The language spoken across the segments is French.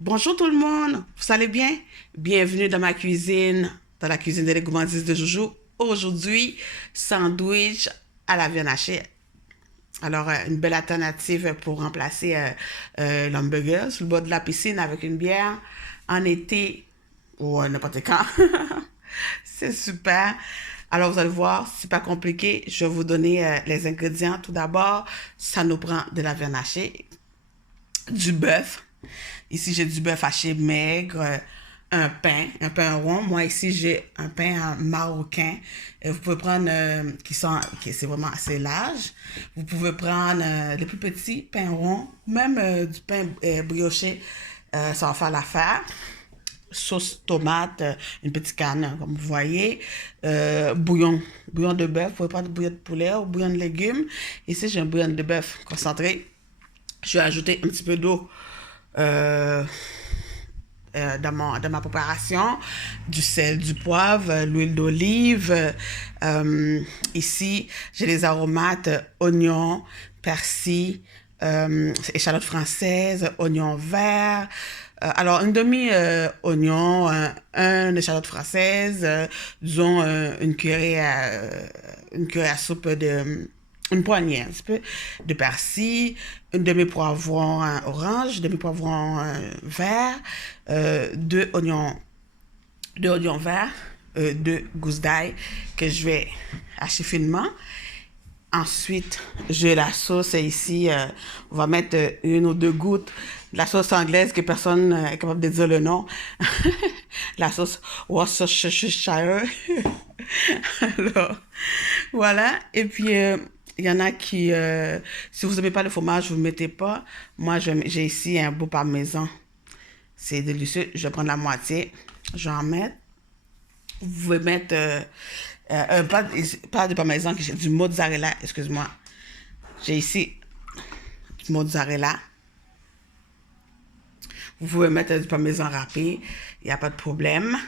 Bonjour tout le monde, vous allez bien? Bienvenue dans la cuisine des gourmandises de Joujou. Aujourd'hui, sandwich à la viande hachée. Alors, une belle alternative pour remplacer l'hamburger sur le bord de la piscine avec une bière en été ou n'importe quand. C'est super. Alors, vous allez voir, c'est pas compliqué. Je vais vous donner les ingrédients. Tout d'abord, ça nous prend de la viande hachée, du bœuf. Ici, j'ai du bœuf haché maigre, un pain rond. Moi, ici, j'ai un pain marocain. Vous pouvez prendre, qui c'est vraiment assez large. Vous pouvez prendre les plus petits pains ronds, même du pain brioché. Ça va faire l'affaire. Sauce tomate, une petite canne, comme vous voyez. Bouillon de bœuf. Vous pouvez prendre bouillon de poulet ou bouillon de légumes. Ici, j'ai un bouillon de bœuf concentré. Je vais ajouter un petit peu d'eau euh, dans ma préparation, du sel, du poivre, l'huile d'olive. Ici, j'ai les aromates oignons, persil, échalote française, oignon vert. Alors, une demi-oignon, un échalote française, disons une cuillère à soupe une poignée, un petit peu de persil, une demi-poivron orange, demi-poivron vert, deux oignons verts, deux gousses d'ail que je vais hacher finement. Ensuite, j'ai la sauce ici. On va mettre une ou deux gouttes de la sauce anglaise que personne n'est capable de dire le nom. La sauce Worcestershire. Alors, voilà. Et puis, il y en a qui, si vous n'aimez pas le fromage, vous ne mettez pas. Moi, j'ai ici un beau parmesan. C'est délicieux. Je vais prendre la moitié. Je vais en mettre. Vous pouvez mettre pas de parmesan, j'ai du mozzarella, excuse-moi. J'ai ici du mozzarella. Vous pouvez mettre du parmesan râpé, il n'y a pas de problème.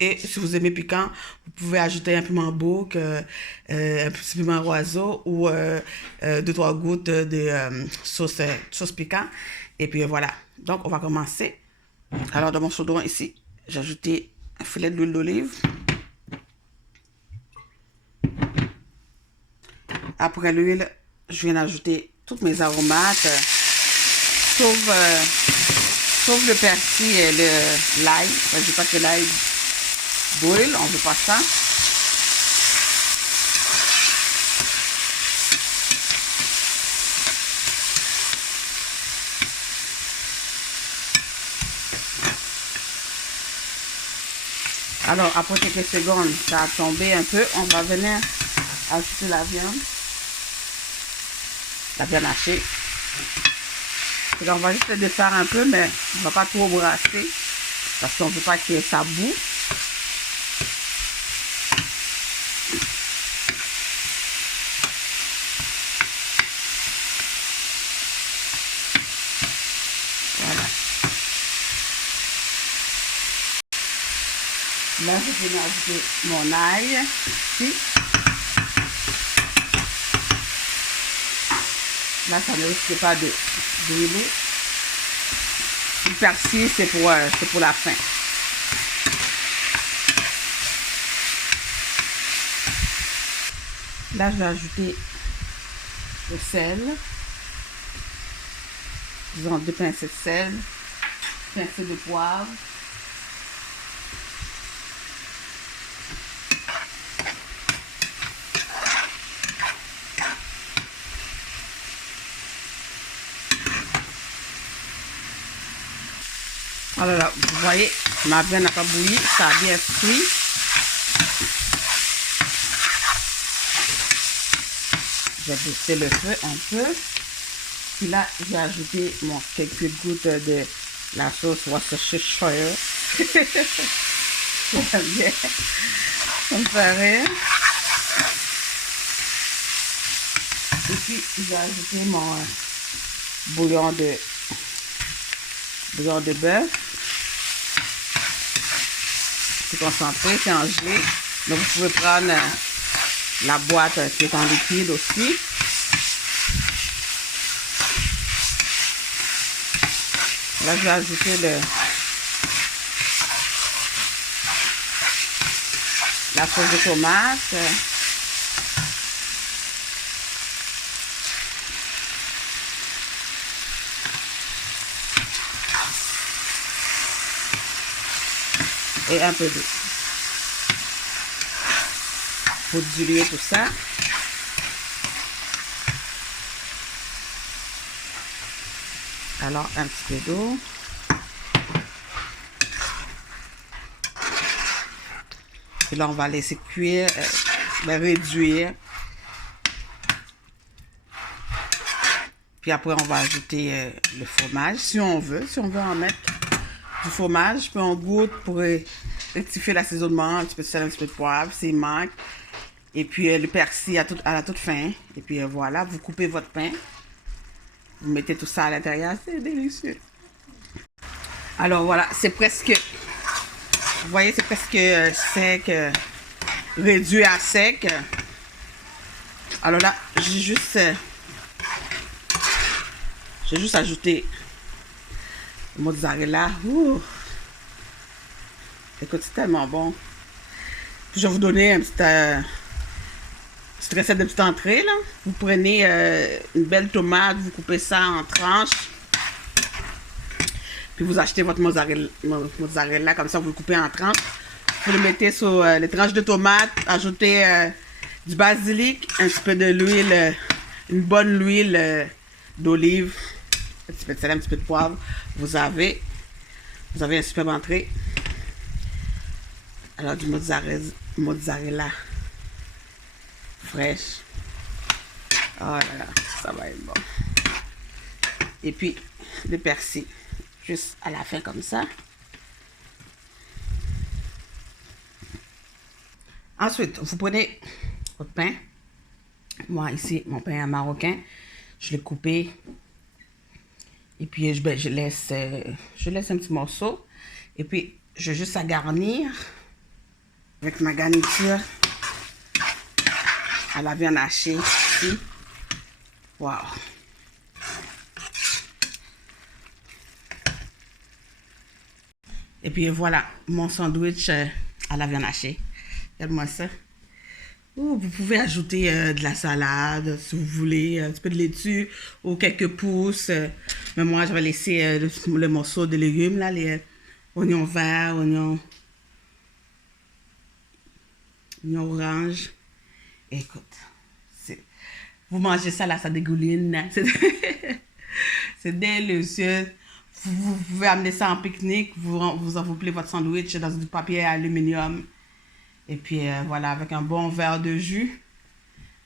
Et si vous aimez piquant, vous pouvez ajouter un piment bouc, un petit piment roseau ou deux, trois gouttes de sauce piquant. Et puis voilà. Donc, on va commencer. Alors, dans mon chaudron ici, j'ai ajouté un filet d'huile d'olive. Après l'huile, je viens d'ajouter toutes mes aromates, sauf le persil et l'ail. Je ne veux pas que l'ail brûle, on ne veut pas ça. Alors, après quelques secondes, ça a tombé un peu. On va venir ajouter la viande hachée. Alors, on va juste le défaire un peu, mais on ne va pas trop brasser parce qu'on ne veut pas que ça boue. Voilà. Là, je vais ajouter mon ail ici. Là, ça ne risque pas de brûler. Le persil, c'est pour la fin. Là, je vais ajouter le sel. Disons 2 pincées de sel, pincée de poivre. Alors là, vous voyez, ma viande n'a pas bouilli, ça a bien cuit. Je vais baisser le feu un peu. Puis là, j'ai ajouté quelques gouttes de la sauce Worcestershire. J'aime bien. Ça me fait rire. Et puis, j'ai ajouté mon bouillon de bœuf. C'est concentré, c'est en gelée. Donc, vous pouvez prendre la boîte qui est en liquide aussi. Là, je vais ajouter la sauce de tomate. Et un peu d'eau. Pour diluer tout ça. Alors, un petit peu d'eau. Et là, on va laisser cuire, réduire. Puis après, on va ajouter le fromage, si on veut en mettre du fromage. Puis on goûte pour rectifier l'assaisonnement, un petit peu de sel, un petit peu de poivre, s'il manque. Et puis le persil à la toute fin. Et puis voilà, vous coupez votre pain. Vous mettez tout ça à l'intérieur, c'est délicieux. Alors voilà, c'est presque, vous voyez, c'est presque sec, réduit à sec. Alors là, j'ai juste ajouté le mozzarella. Ouh. Écoute, c'est tellement bon. Puis je vais vous donner une petite recette de petite entrée, là. Vous prenez une belle tomate, vous coupez ça en tranches. Puis vous achetez votre mozzarella, comme ça vous le coupez en tranches. Vous le mettez sur les tranches de tomate, ajoutez du basilic, un petit peu de l'huile, une bonne huile d'olive, un petit peu de sel, un petit peu de poivre. Vous avez un superbe entrée. Alors du mozzarella fraîche. Oh là là, ça va être bon. Et puis le persil, juste à la fin comme ça. Ensuite, vous prenez votre pain. Moi ici, mon pain marocain, je l'ai coupé. Et puis je laisse un petit morceau. Et puis je vais juste à garnir avec ma garniture à la viande hachée ici. Wow! Et puis voilà, mon sandwich à la viande hachée. Regarde-moi ça. Ouh, vous pouvez ajouter de la salade, si vous voulez, un petit peu de laitue ou quelques pousses. Mais moi, je vais laisser le morceau de légumes, là, les oignons verts, oignons orange. Écoute, vous mangez ça là, ça dégouline. C'est délicieux. Vous pouvez amener ça en pique-nique, vous enveloppez votre sandwich dans du papier aluminium. Et puis voilà, avec un bon verre de jus,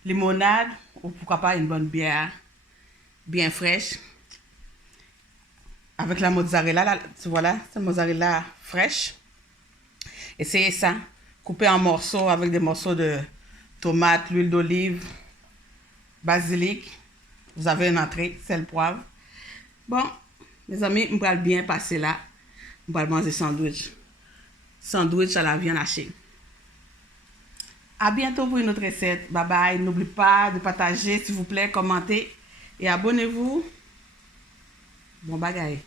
limonade, ou pourquoi pas une bonne bière bien fraîche. Avec la mozzarella, là, voilà, c'est mozzarella fraîche. Essayez ça. Coupez en morceaux avec des morceaux de tomate, l'huile d'olive, basilic. Vous avez une entrée, sel, poivre. Bon, mes amis, on va bien passer là. On va manger sandwich. Sandwich à la viande hachée. À bientôt pour une autre recette. Bye bye. N'oubliez pas de partager, s'il vous plaît, commentez et abonnez-vous. Bon bagaille.